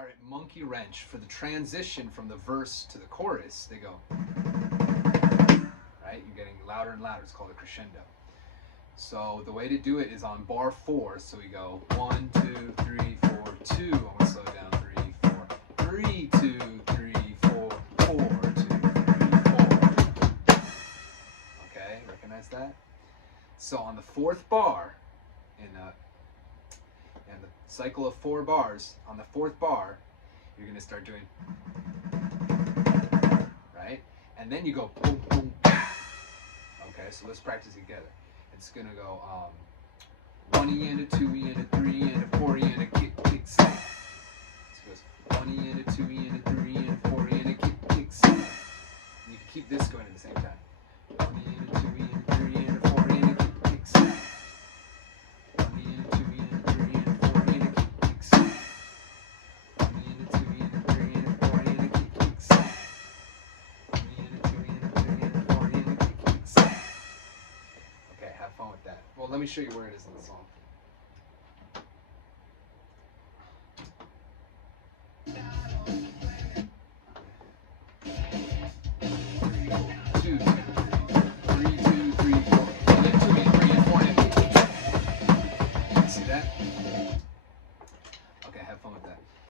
All right, Monkey Wrench, for the transition from the verse to the chorus, they go, right? You're getting louder and louder. It's called a crescendo. So the way to do it is on bar 4. So we go 1, 2, 3, 4, 2. I'm going to slow it down. 3, 4, 3, 2, 3, 4, 4, 2, 3, 4. Okay, recognize that? So on the 4th bar, in the cycle of 4 bars, on the 4th bar, you're going to start doing, right? And then you go boom, boom, pow. Okay, so let's practice together. It's going to go 1 E and a 2 E and a 3 E and a 4 E and a kick, kick, snap. So it goes 1 E and a 2 E and a 3 E and a 4 E and a kick, kick, snap. And you can keep this going at the same time. 1 E and a 2 E and a 3 E and a 4 E and a kick, kick, snap. 1 E and a 2 E and a 3 E and a 4 E and a kick, kick, snap. 1 E and a 2 E and a 3 E and a 4 E and a kick, kick, snap. 1 E and a 2 E and a 3 E and a 4 E and a kick, kick, snap. Okay, have fun with that. Well, let me show you where it is in the song.